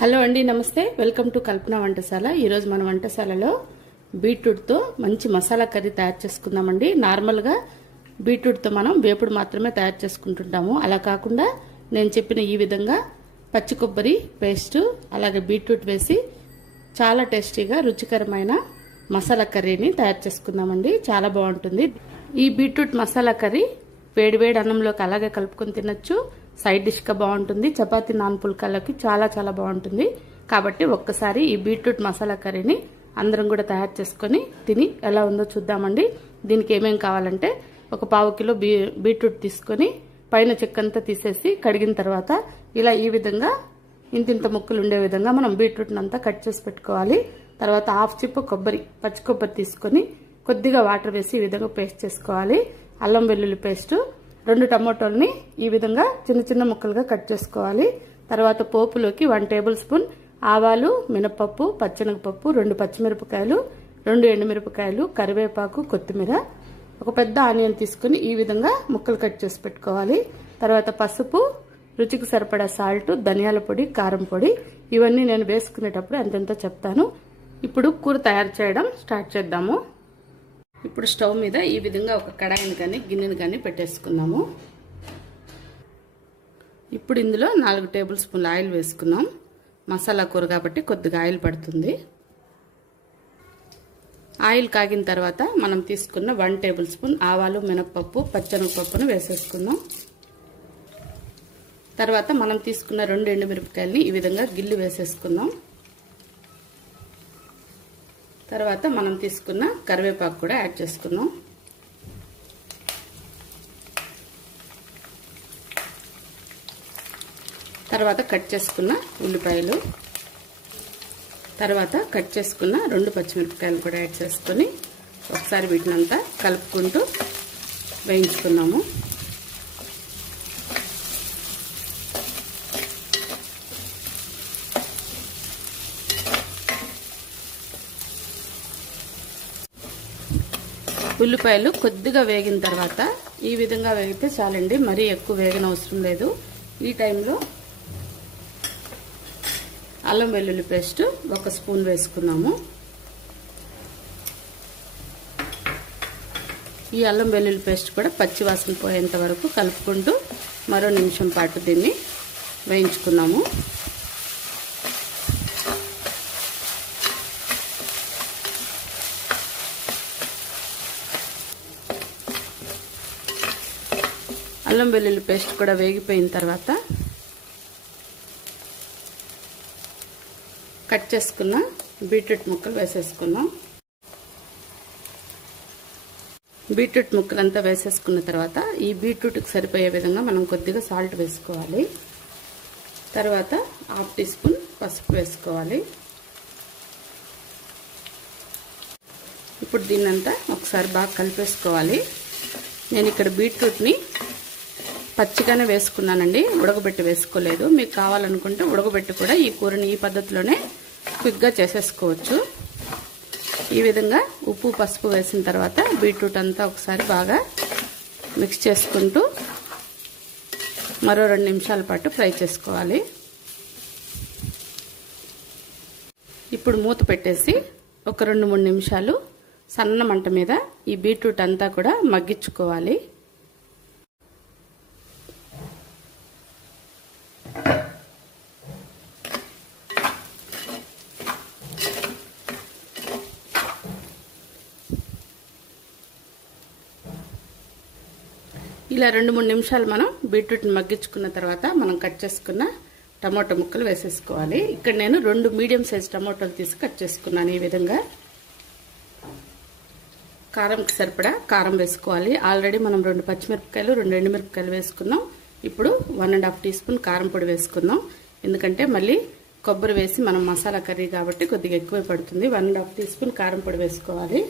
Hello అండి, నమస్తే. Welcome to కల్పన వంటశాల. ఈరోజు మన వంటశాలలో బీట్రూట్తో మంచి మసాలా కర్రీ తయారు చేసుకుందామండి. నార్మల్గా బీట్రూట్తో మనం వేపుడు మాత్రమే తయారు చేసుకుంటుంటాము. అలా కాకుండా నేను చెప్పిన ఈ విధంగా పచ్చి కొబ్బరి పేస్టు అలాగే బీట్రూట్ వేసి చాలా టేస్టీగా రుచికరమైన మసాలా కర్రీని తయారు చేసుకుందామండి. చాలా బాగుంటుంది. ఈ బీట్రూట్ మసాలా కర్రీ వేడివేడి అన్నంలోకి అలాగే కలుపుకొని తినొచ్చు. సైడ్ డిష్గా బాగుంటుంది. చపాతీ నాన్ పుల్కాలకి చాలా చాలా బాగుంటుంది. కాబట్టి ఒక్కసారి ఈ బీట్రూట్ మసాలా కర్రీని అందరం కూడా తయారు చేసుకొని తిని ఎలా ఉందో చూద్దామండి. దీనికి ఏమేం కావాలంటే ఒక పావు కిలో బీట్రూట్ తీసుకొని పైన చెక్కంతా తీసేసి కడిగిన తర్వాత ఇలా ఈ విధంగా ఇంతింత ముక్కలు ఉండే విధంగా మనం బీట్రూట్ని అంతా కట్ చేసి పెట్టుకోవాలి. తర్వాత హాఫ్ చిప్పు కొబ్బరి, పచ్చి కొబ్బరి తీసుకొని కొద్దిగా వాటర్ వేసి ఈ విధంగా పేస్ట్ చేసుకోవాలి. అల్లం వెల్లుల్లి పేస్టు, 2 టమోటాలని ఈ విధంగా చిన్న చిన్న ముక్కలుగా కట్ చేసుకోవాలి. తర్వాత పోపులోకి 1 టేబుల్ స్పూన్ ఆవాలు, మినపప్పు, పచ్చెనగపప్పు, 2 పచ్చిమిరపకాయలు, 2 ఎండుమిరపకాయలు, కరివేపాకు, కొత్తిమీర, ఒక పెద్ద ఆనియన్ తీసుకుని ఈ విధంగా ముక్కలు కట్ చేసి పెట్టుకోవాలి. తర్వాత పసుపు, రుచికి సరిపడా సాల్ట్, ధనియాల పొడి, కారం పొడి, ఇవన్నీ నేను వేసుకునేటప్పుడు ఎంతెంతో చెప్తాను. ఇప్పుడు కూర తయారు చేయడం స్టార్ట్ చేద్దాము. ఇప్పుడు స్టవ్ మీద ఈ విధంగా ఒక కడాయిని కానీ గిన్నెని కానీ పెట్టేసుకుందాము. ఇప్పుడు ఇందులో 4 టేబుల్ స్పూన్ల ఆయిల్ వేసుకున్నాం. మసాలా కూర కాబట్టి కొద్దిగా ఆయిల్ పడుతుంది. ఆయిల్ కాగిన తర్వాత మనం తీసుకున్న 1 టేబుల్ స్పూన్ ఆవాలు, మినపప్పు, పచ్చెనగపప్పును వేసేసుకుందాం. తర్వాత మనం తీసుకున్న 2 ఎండుమిరపకాయలని ఈ విధంగా గిల్లి వేసేసుకుందాం. తర్వాత మనం తీసుకున్న కరివేపాకు కూడా యాడ్ చేసుకుందాం. తర్వాత కట్ చేసుకున్న ఉల్లిపాయలు, తర్వాత కట్ చేసుకున్న 2 పచ్చిమిరపకాయలు కూడా యాడ్ చేసుకొని ఒకసారి వీటినంతా కలుపుకుంటూ వేయించుకున్నాము. ఉల్లిపాయలు కొద్దిగా వేగిన తర్వాత ఈ విధంగా వేగితే చాలండి, మరీ ఎక్కువ వేగనవసరం లేదు. ఈ టైంలో అల్లం వెల్లుల్లి పేస్ట్ 1 స్పూన్ వేసుకున్నాము. ఈ అల్లం వెల్లుల్లి పేస్ట్ కూడా పచ్చి వాసన పోయేంత వరకు కలుపుకుంటూ మరో నిమిషం పాటు దీన్ని వేయించుకున్నాము. అల్లం వెల్లుల్లి పేస్ట్ కూడా వేగిపోయిన తర్వాత కట్ చేసుకున్న బీట్రూట్ ముక్కలు వేసేసుకున్నాం. బీట్రూట్ ముక్కలంతా వేసేసుకున్న తర్వాత ఈ బీట్రూట్కి సరిపోయే విధంగా మనం కొద్దిగా సాల్ట్ వేసుకోవాలి. తర్వాత 1/2 టీ స్పూన్ పసుపు వేసుకోవాలి. ఇప్పుడు దీన్నంతా ఒకసారి బాగా కలిపేసుకోవాలి. నేను ఇక్కడ బీట్రూట్ని పచ్చిగానే వేసుకున్నానండి, ఉడకబెట్టి వేసుకోలేదు. మీకు కావాలనుకుంటే ఉడకబెట్టి కూడా ఈ కూరని ఈ పద్ధతిలోనే క్విక్గా చేసేసుకోవచ్చు. ఈ విధంగా ఉప్పు, పసుపు వేసిన తర్వాత బీట్రూట్ అంతా ఒకసారి బాగా మిక్స్ చేసుకుంటూ మరో 2 నిమిషాల పాటు ఫ్రై చేసుకోవాలి. ఇప్పుడు మూత పెట్టేసి ఒక 2-3 నిమిషాలు సన్న మంట మీద ఈ బీట్రూట్ అంతా కూడా మగ్గించుకోవాలి. ఇలా 2-3 నిమిషాలు మనం బీట్రూట్ని మగ్గించుకున్న తర్వాత మనం కట్ చేసుకున్న టమోటా ముక్కలు వేసేసుకోవాలి. ఇక్కడ నేను 2 మీడియం సైజ్ టమోటాలు తీసి కట్ చేసుకున్నాను. ఈ విధంగా కారంకి సరిపడా కారం వేసుకోవాలి. ఆల్రెడీ మనం 2 పచ్చిమిరపకాయలు, 2 ఎండుమిరపకాయలు వేసుకున్నాం. ఇప్పుడు 1.5 టీ స్పూన్ కారం పొడి వేసుకుందాం. ఎందుకంటే మళ్ళీ కొబ్బరి వేసి మనం మసాలా కర్రీ కాబట్టి కొద్దిగా ఎక్కువ పడుతుంది. 1.5 టీ స్పూన్ కారం పొడి వేసుకోవాలి.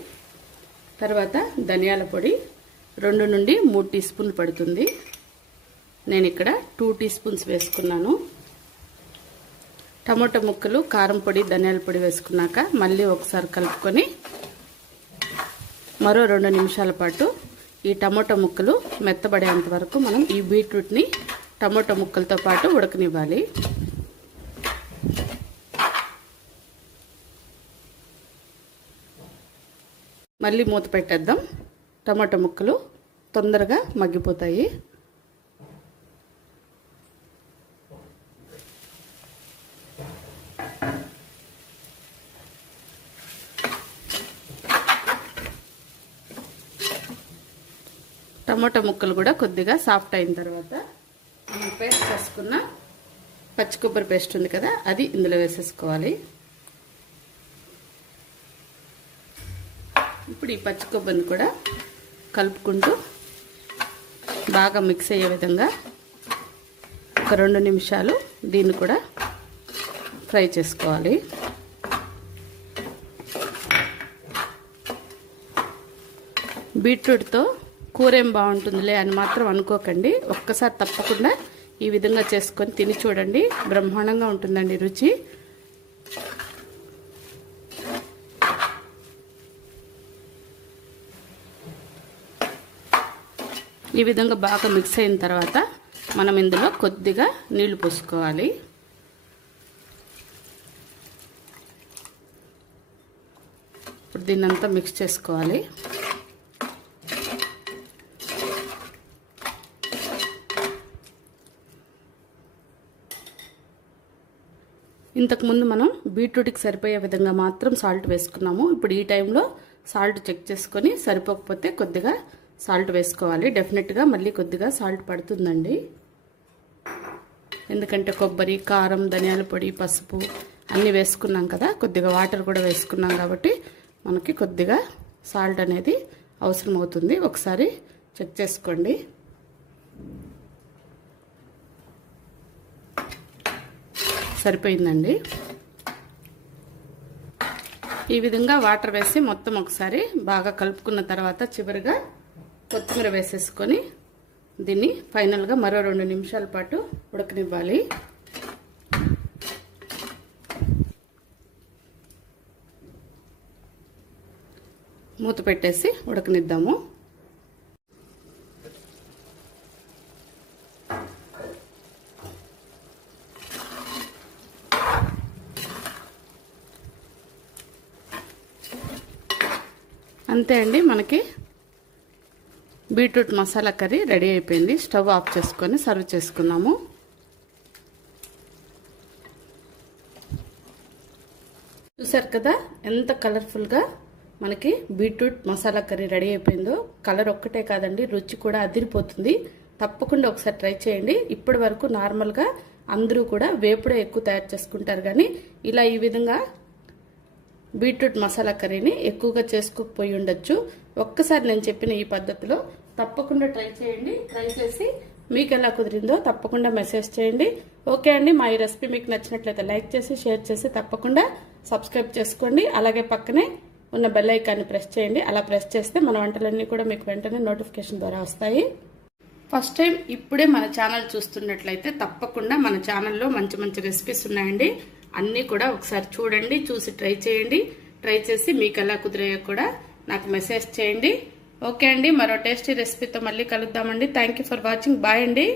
తర్వాత ధనియాల పొడి 2 నుండి 3 టీ స్పూన్లు పడుతుంది. నేను ఇక్కడ 2 టీ స్పూన్స్ వేసుకున్నాను. టమోటా ముక్కలు, కారం పొడి, ధనియాల పొడి వేసుకున్నాక మళ్ళీ ఒకసారి కలుపుకొని మరో 2 నిమిషాల పాటు ఈ టమోటా ముక్కలు మెత్తబడేంత వరకు మనం ఈ బీట్రూట్ని టమోటా ముక్కలతో పాటు ఉడకనివ్వాలి. మళ్ళీ మూత పెట్టేద్దాం. టమాటా ముక్కలు తొందరగా మగ్గిపోతాయి. టమాటా ముక్కలు కూడా కొద్దిగా సాఫ్ట్ అయిన తర్వాత మనం పేస్ట్ చేసుకున్న పచ్చి కొబ్బరి పేస్ట్ ఉంది కదా, అది ఇందులో వేసేసుకోవాలి. ఇప్పుడు ఈ పచ్చి కొబ్బరిని కూడా కలుపుకుంటూ బాగా మిక్స్ అయ్యే విధంగా ఒక 2 నిమిషాలు దీన్ని కూడా ఫ్రై చేసుకోవాలి. బీట్రూట్తో కూర ఏం బాగుంటుందిలే అని మాత్రం అనుకోకండి. ఒక్కసారి తప్పకుండా ఈ విధంగా చేసుకొని తిని చూడండి. బ్రహ్మాండంగా ఉంటుందండి రుచి. ఈ విధంగా బాగా మిక్స్ అయిన తర్వాత మనం ఇందులో కొద్దిగా నీళ్లు పోసుకోవాలి. ఇప్పుడు దీన్నంతా మిక్స్ చేసుకోవాలి. ఇంతకుముందు మనం బీట్రూట్కి సరిపోయే విధంగా మాత్రం సాల్ట్ వేసుకున్నాము. ఇప్పుడు ఈ టైంలో సాల్ట్ చెక్ చేసుకొని సరిపోకపోతే కొద్దిగా సాల్ట్ వేసుకోవాలి. డెఫినెట్గా మళ్ళీ కొద్దిగా సాల్ట్ పడుతుందండి. ఎందుకంటే కొబ్బరి, కారం, ధనియాల పొడి, పసుపు అన్నీ వేసుకున్నాం కదా, కొద్దిగా వాటర్ కూడా వేసుకున్నాం కాబట్టి మనకి కొద్దిగా సాల్ట్ అనేది అవసరం అవుతుంది. ఒకసారి చెక్ చేసుకోండి. సరిపోయిందండి. ఈ విధంగా వాటర్ వేసి మొత్తం ఒకసారి బాగా కలుపుకున్న తర్వాత చివరిగా కొత్తిమీర వేసేసుకొని దీన్ని ఫైనల్గా మరో 2 నిమిషాల పాటు ఉడకనివ్వాలి. మూత పెట్టేసి ఉడకనిద్దాము. అంతే అండి, మనకి బీట్రూట్ మసాలా కర్రీ రెడీ అయిపోయింది. స్టవ్ ఆఫ్ చేసుకొని సర్వ్ చేసుకున్నాము. చూసారు కదా ఎంత కలర్ఫుల్గా మనకి బీట్రూట్ మసాలా కర్రీ రెడీ అయిపోయిందో. కలర్ ఒక్కటే కాదండి, రుచి కూడా అదిరిపోతుంది. తప్పకుండా ఒకసారి ట్రై చేయండి. ఇప్పటి వరకు నార్మల్గా అందరూ కూడా వేపుడే ఎక్కువ తయారు చేసుకుంటారు, కానీ ఇలా ఈ విధంగా బీట్రూట్ మసాలా కర్రీని ఎక్కువగా చేసుకోకపోయి ఉండొచ్చు. ఒక్కసారి నేను చెప్పిన ఈ పద్ధతిలో తప్పకుండా ట్రై చేయండి. ట్రై చేసి మీకు ఎలా కుదిరిందో తప్పకుండా మెసేజ్ చేయండి. ఓకే అండి, మా ఈ రెసిపీ మీకు నచ్చినట్లయితే లైక్ చేసి షేర్ చేసి తప్పకుండా సబ్స్క్రైబ్ చేసుకోండి. అలాగే పక్కనే ఉన్న బెల్ ఐకాన్ని ప్రెస్ చేయండి. అలా ప్రెస్ చేస్తే మన వంటలన్నీ కూడా మీకు వెంటనే నోటిఫికేషన్ ద్వారా వస్తాయి. ఫస్ట్ టైం ఇప్పుడే మన ఛానల్ చూస్తున్నట్లయితే తప్పకుండా మన ఛానల్లో మంచి మంచి రెసిపీస్ ఉన్నాయండి. అన్నీ కూడా ఒకసారి చూడండి, చూసి ట్రై చేయండి. ట్రై చేసి మీకు ఎలా కుదిరాయో కూడా నాకు మెసేజ్ చేయండి. ఓకే అండి, మరో టేస్టీ రెసిపీతో మళ్ళీ కలుద్దామండి. Thank you for watching. Bye అండి.